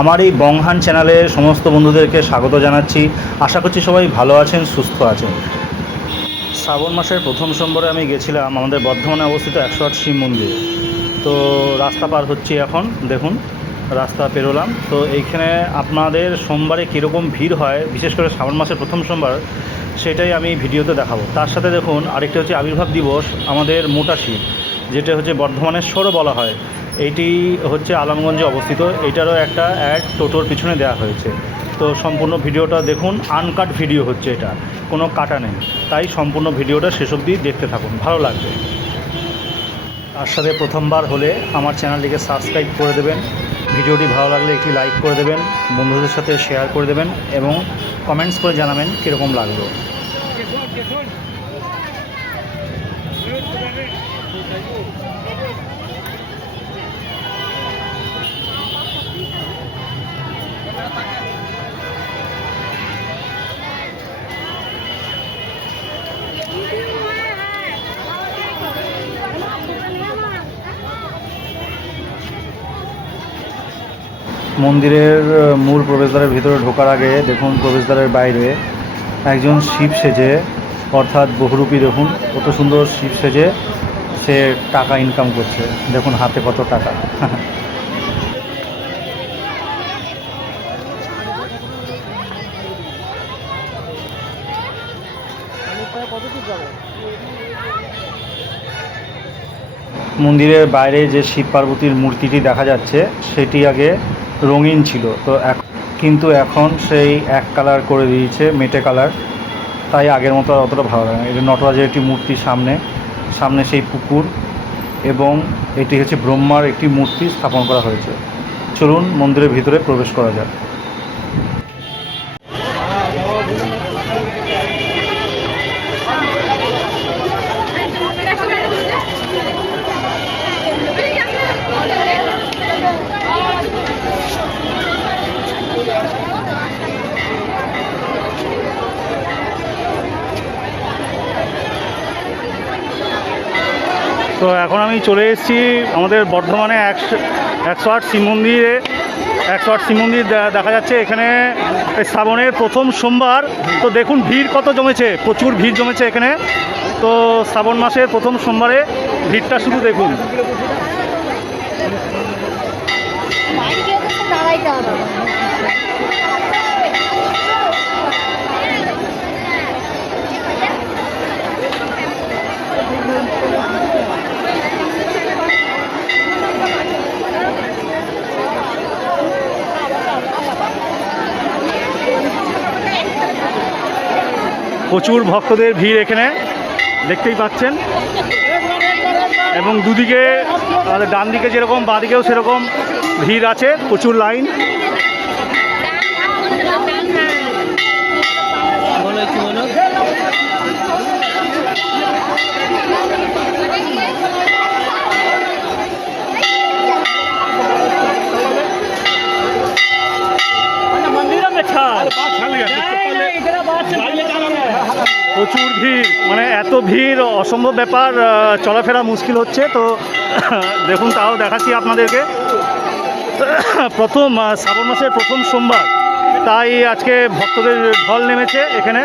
আমার এই বংহান চ্যানেলে সমস্ত বন্ধুদেরকে স্বাগত জানাচ্ছি। আশা করছি সবাই ভালো আছেন, সুস্থ আছেন। শ্রাবণ মাসের প্রথম সোমবারে আমি গেছিলাম আমাদের বর্ধমানে অবস্থিত 108 শিব মন্দিরে। তো রাস্তা পার হচ্ছি এখন, দেখুন রাস্তা পেরোলাম। তো এইখানে আপনাদের সোমবারে কীরকম ভিড় হয়, বিশেষ করে শ্রাবণ মাসের প্রথম সোমবার, সেটাই আমি ভিডিওতে দেখাবো। তার সাথে দেখুন আরেকটি হচ্ছে আবির্ভাব দিবস আমাদের মোটা শিব, যেটা হচ্ছে বর্ধমানেশ্বরও বলা হয়। এইটি হচ্ছে আলমগঞ্জে অবস্থিত। এইটারও একটা অ্যাড টোটোর পিছনে দেওয়া হয়েছে। তো সম্পূর্ণ ভিডিওটা দেখুন, আনকাট ভিডিও হচ্ছে, এটা কোনো কাটা নেই। তাই সম্পূর্ণ ভিডিওটা শেষ অবধি দেখতে থাকুন, ভালো লাগবে। তার সাথে প্রথমবার হলে আমার চ্যানেলটিকে সাবস্ক্রাইব করে দেবেন, ভিডিওটি ভালো লাগলে একটি লাইক করে দেবেন, বন্ধুদের সাথে শেয়ার করে দেবেন এবং কমেন্টস করে জানাবেন কীরকম লাগলো। মন্দিরের মূল প্রবেশদ্বারের ভিতরে ঢোকার আগে দেখুন প্রবেশদ্বারের বাইরে একজন শিব সেজে, অর্থাৎ বহুরূপী, দেখুন কত সুন্দর শিব সেজে সে টাকা ইনকাম করছে। দেখুন হাতে কত টাকা। মন্দিরের বাইরে যে শিব পার্বতীর মূর্তিটি দেখা যাচ্ছে সেটি আগে রঙিন ছিল, তো কিন্তু এখন সেই এক কালার করে দিয়েছে, মেটে কালার। তাই আগের মতো আর অতটা ভালো লাগে না। এটা নটরাজের একটি মূর্তি, সামনে সেই পুকুর, এবং এটি হচ্ছে ব্রহ্মার একটি মূর্তি স্থাপন করা হয়েছে। চলুন মন্দিরের ভিতরে প্রবেশ করা যাক। তো এখন আমি চলে এসেছি আমাদের বর্ধমানে 108 শিব মন্দিরে। 108 শিব মন্দির দেখা যাচ্ছে এখানে শ্রাবণের প্রথম সোমবার। তো দেখুন ভিড় কত জমেছে, প্রচুর ভিড় জমেছে এখানে। তো শ্রাবণ মাসের প্রথম সোমবারে ভিড়টা শুধু দেখুন। প্রচুর ভক্তদের ভিড় এখানে দেখতেই পাচ্ছেন, এবং দুদিকে ডান দিকে যেরকম বাঁ দিকেও সেরকম ভিড় আছে, প্রচুর লাইন। প্রচুর ভিড়, মানে এত ভিড় অসম্ভব ব্যাপার, চলাফেরা মুশকিল হচ্ছে। তো দেখুন, তাও দেখাচ্ছি আপনাদেরকে। প্রথম শ্রাবণ মাসের প্রথম সোমবার, তাই আজকে ভক্তদের ঢল নেমেছে এখানে।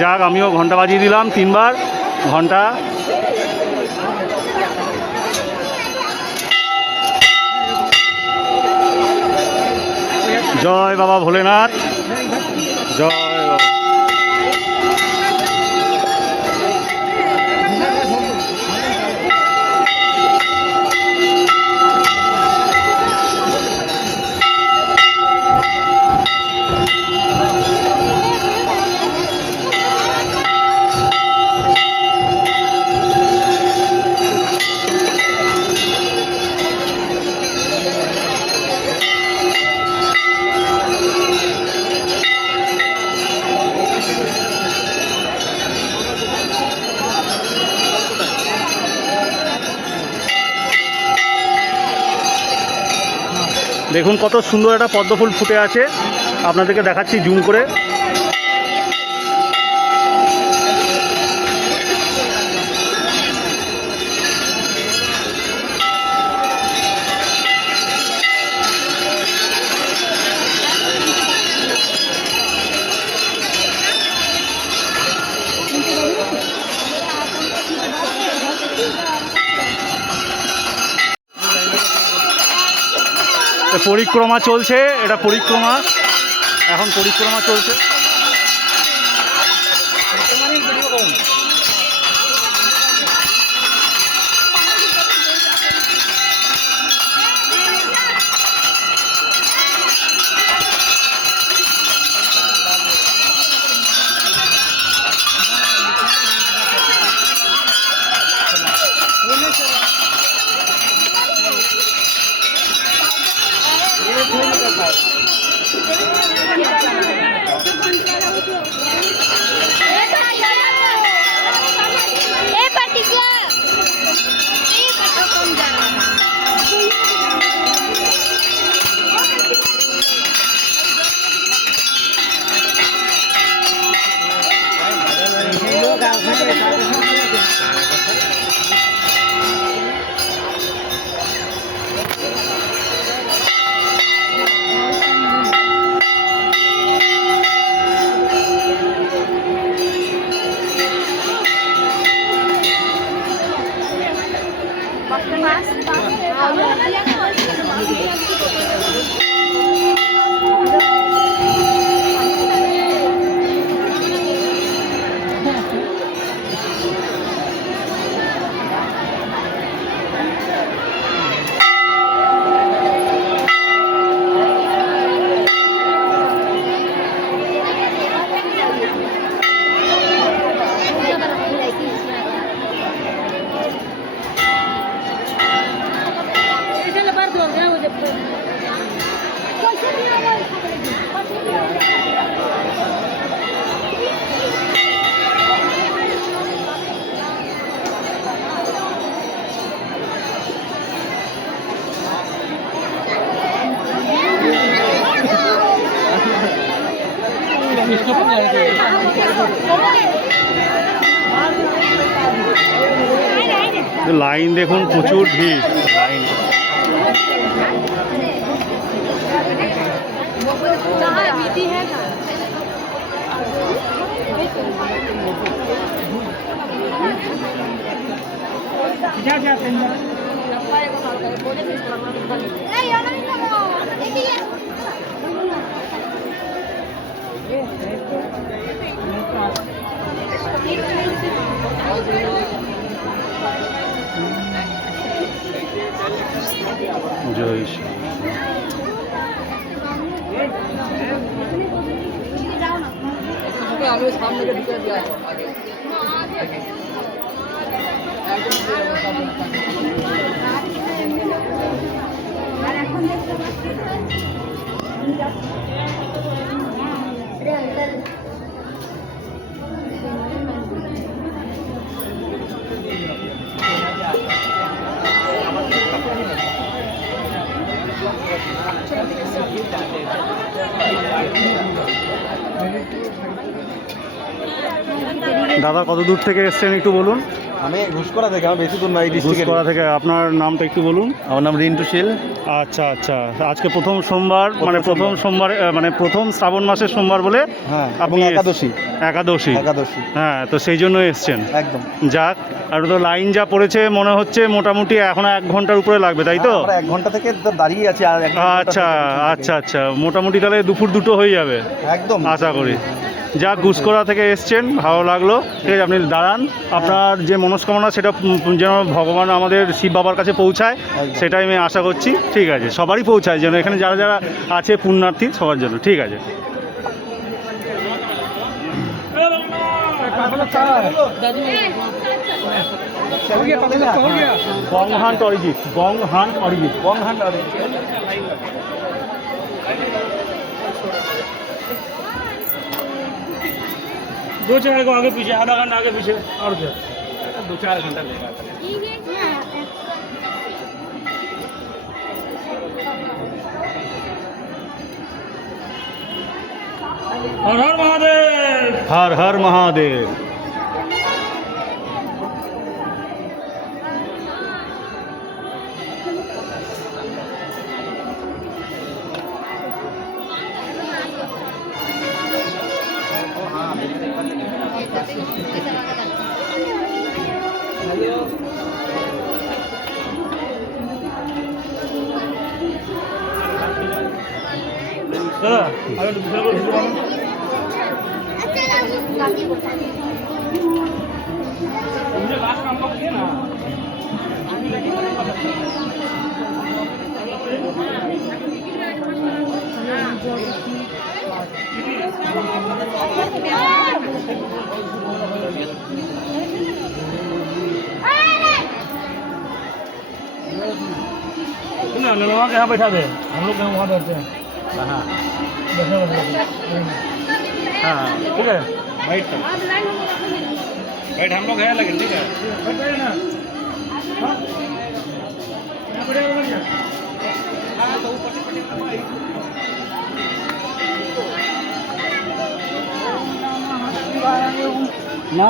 যাক, আমিও ঘন্টা বাজিয়ে দিলাম 3 বার ঘন্টা। জয় বাবা ভোলেনাথ, জয় বাবা। দেখুন কত সুন্দর একটা পদ্ম ফুল ফুটে আছে, আপনাদেরকে দেখাচ্ছি জুম করে। পরিক্রমা চলছে, এটা পরিক্রমা, এখন পরিক্রমা চলছে। লাইন দেখুন, প্রচুর ভিড় লাইন। জয় শ্রী। আমি সামনে ঢুকে দিয়া দাদা কত দূর থেকে এসছেন একটু বলুন? আমি ঘুষকরা থেকে, আমার বেশি দূর নয়, ডিস্ট্রিক্ট ঘুষকরা থেকে। আপনার নামটা একটু বলুন। আমার নাম রিন্টু শীল। আচ্ছা আচ্ছা, আজকে প্রথম সোমবার, মানে প্রথম প্রথম সোমবার, মানে প্রথম শ্রাবণ মাসের সোমবার বলে। হ্যাঁ, এবং আপনি একাদশী। একাদশী একাদশী, হ্যাঁ, তো সেই জন্য এসছেন। একদম। যাক, আর তো লাইন যা পড়েছে মনে হচ্ছে মোটামুটি এখনো 1 ঘন্টার উপরে লাগবে, তাই তো? আমরা 1 ঘন্টা থেকে তো দাঁড়িয়ে আছি, আর 1 ঘন্টা আচ্ছা আচ্ছা আচ্ছা, মোটামুটি তাহলে দুপুর 2টো হয়ে যাবে একদম আশা করি। যা ঘুষকরা থেকে এসছেন, ভালো লাগলো। ঠিক আছে, আপনি দাঁড়ান, আপনার যে মনস্কামনা সেটা যেন ভগবান আমাদের শিব বাবার কাছে পৌঁছায়, একদম। সেটাই আমি আশা করছি। ঠিক আছে, সবারই পৌঁছায় যেন, এখানে যারা যারা আছে পুণ্যার্থী সবার জন্য। ঠিক আছে। গংহান্ট অরিজিৎ, গংহান্ট অরিজিৎ, গংহান্ট আর 2-4 को आगे पीछे, आधा घंटा आगे पीछे, और क्या 2-4 घंटा लेगा। हर हर महादेव। हर हर महादेव। দাদা আগে একটু বিশাল করে ঢুকে বলুন। मुझे लास्ट काम का ना ना वहाँ के यहाँ बैठा दे, हम लोग यहाँ वहाँ बैठते हैं। हाँ हाँ ठीक है बैठ बैठ हम लोग है लेकिन ठीक है बैठ ना हाँ तो ऊपर ना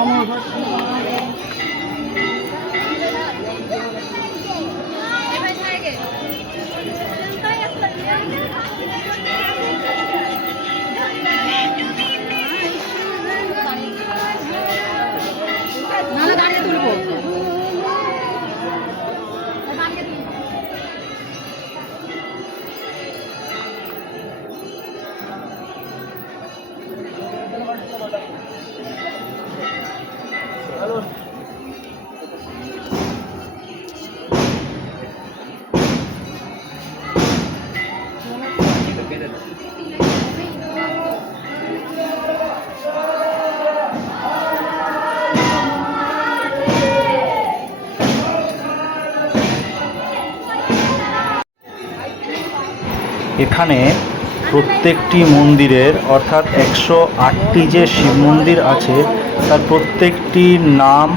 এখানে প্রত্যেকটি মন্দিরের অর্থাৎ 108টি যে শিব মন্দির আছে তার প্রত্যেকটির নাম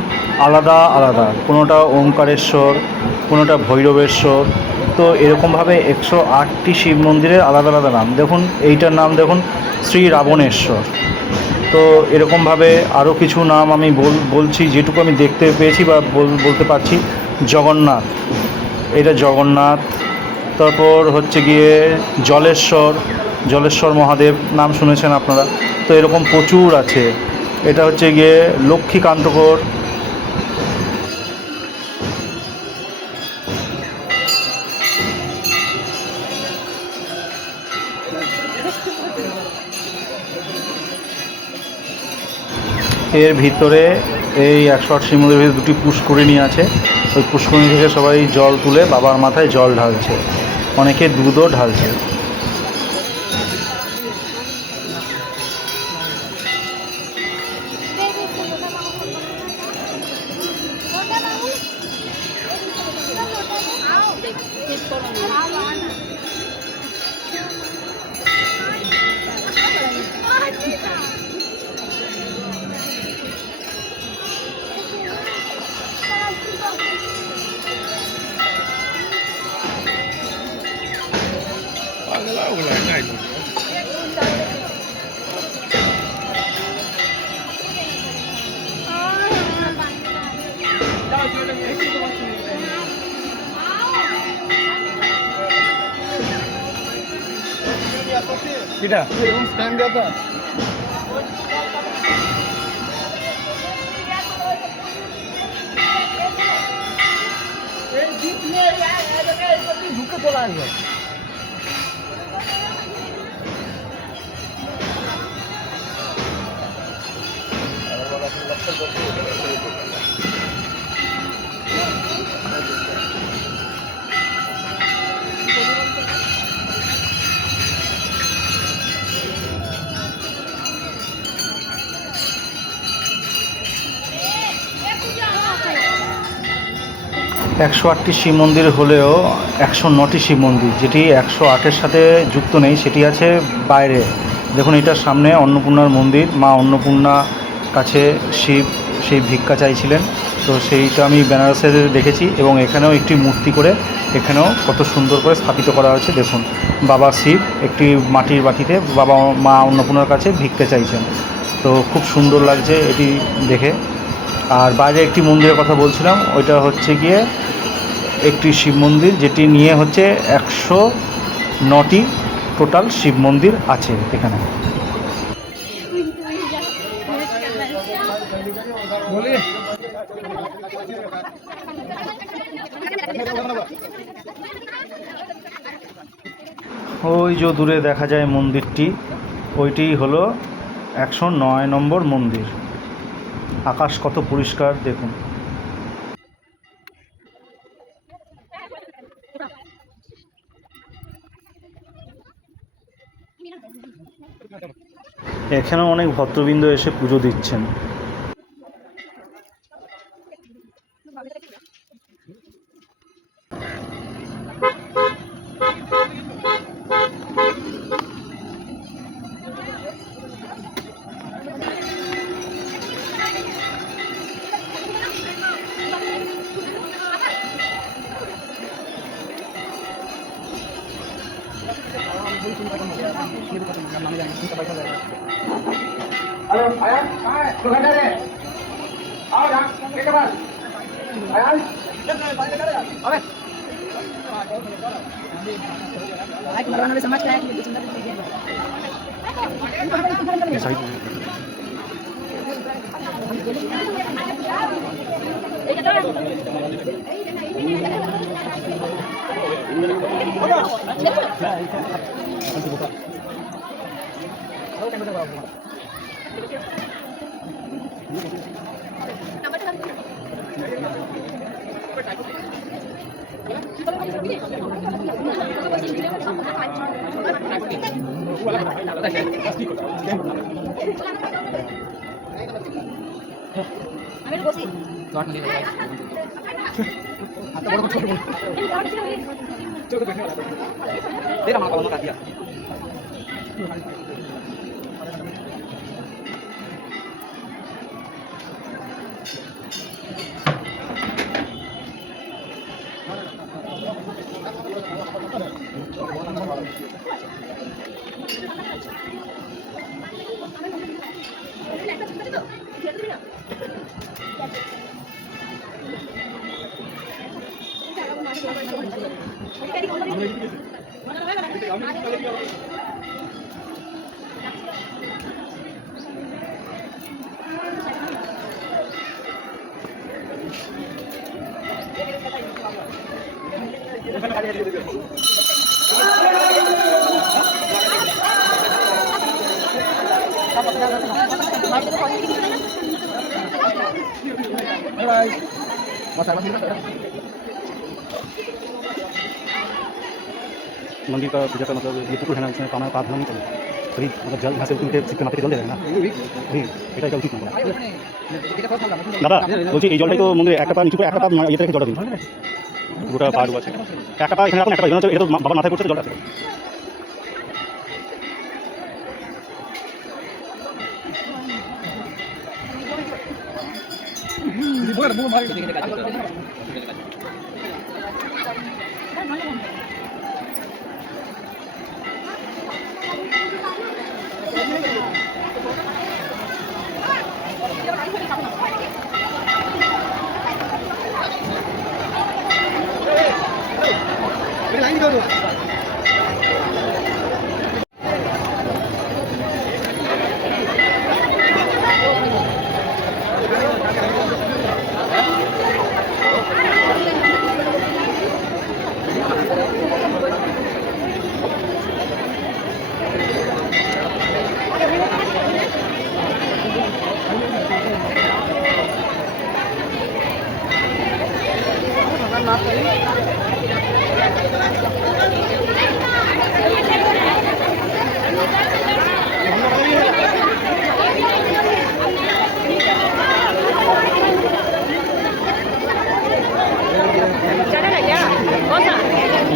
আলাদা আলাদা, কোনোটা ওঙ্কারেশ্বর, কোনোটা ভৈরবেশ্বর। তো এরকমভাবে 108টি শিব মন্দিরের আলাদা আলাদা নাম। দেখুন এইটার নাম দেখুন শ্রী রাবণেশ্বর। তো এরকমভাবে আরও কিছু নাম আমি বলছি যেটুকু আমি দেখতে পেয়েছি বা বলতে পারছি। জগন্নাথ, এটা জগন্নাথ। তারপর হচ্ছে গিয়ে জলেশ্বর মহাদেব, নাম শুনেছেন আপনারা। তো এরকম প্রচুর আছে। এটা হচ্ছে গিয়ে লক্ষ্মীকান্তকর। এর ভিতরে এই 108 শিব মন্দিরের ভিতরে দুটি পুষ্করিণী আছে। ওই পুষ্করিণী থেকে সবাই জল তুলে বাবার মাথায় জল ঢালছে, অনেকে দুধও ঢালছে। এটা স্ট্যান্ড দেওয়া তো ঢুকে চলে আসবে। 108টি শিব মন্দির হলেও 109টি শিব মন্দির যেটি 108-এর সাথে যুক্ত নেই সেটি আছে বাইরে। দেখুন এটার সামনে অন্নপূর্ণার মন্দির, মা অন্নপূর্ণা কাছে শিব সেই ভিক্ষা চাইছিলেন, তো সেইটা আমি বেনারসে দেখেছি। এবং এখানেও একটি মূর্তি করে এখানেও কত সুন্দর করে স্থাপিত করা হয়েছে। দেখুন বাবা শিব একটি মাটির বাটিতে বাবা মা অন্নপূর্ণার কাছে ভিক্ষা চাইছেন, তো খুব সুন্দর লাগছে এটি দেখে। আর বাইরে একটি মন্দিরের কথা বলছিলাম, ওইটা হচ্ছে গিয়ে একটি শিব মন্দির যেটি নিয়ে হচ্ছে 109টি টোটাল শিব মন্দির আছে এখানে। ওই যে দূরে দেখা যায় মন্দিরটি, ওইটিই হলো 109 নম্বর মন্দির। আকাশ কত পরিষ্কার দেখুন। এখানেও অনেক ভক্তবৃন্দ এসে পুজো দিচ্ছেন। मंदिर का पूजा का मतलब ये पुकुर है ना, इसमें पाना पाप नहीं करें कभी मतलब जल यहाँ से उनके सिर के माथे पे जल देगा ना এটা এটা উচিত না দাদা বলছি এই জলটাই তো মন্দিরে একটা পা নিচু করে একটা পা ইয়েতে রেখে জলটা দিন পুরোটা পাহাড় আছে একটা পা এখানে রাখুন একটা পা এখানে এটা তো বাবার মাথায় পড়ছে জলটা আছে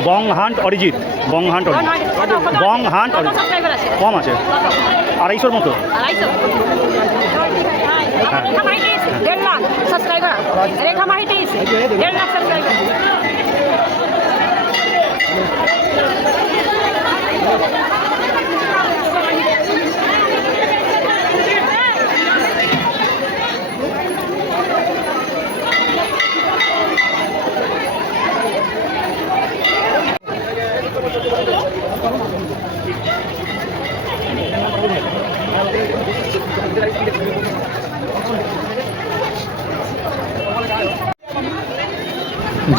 বং হান্ট অরিজিৎ বং হান্ট বং হান্ট কম আছে 250-র মতো रेखा माहिती 1.5 लाख सब्सक्राइबर रेखा माहिती 1.5 लाख सब्सक्राइबर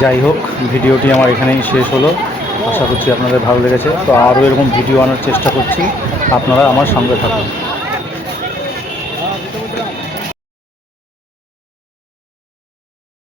যাই হোক ভিডিওটি আমার এখানেই শেষ হলো। আশা করছি আপনাদের ভালো লেগেছে। তো আরও এরকম ভিডিও আনার চেষ্টা করছি, আপনারা আমার সঙ্গে থাকুন।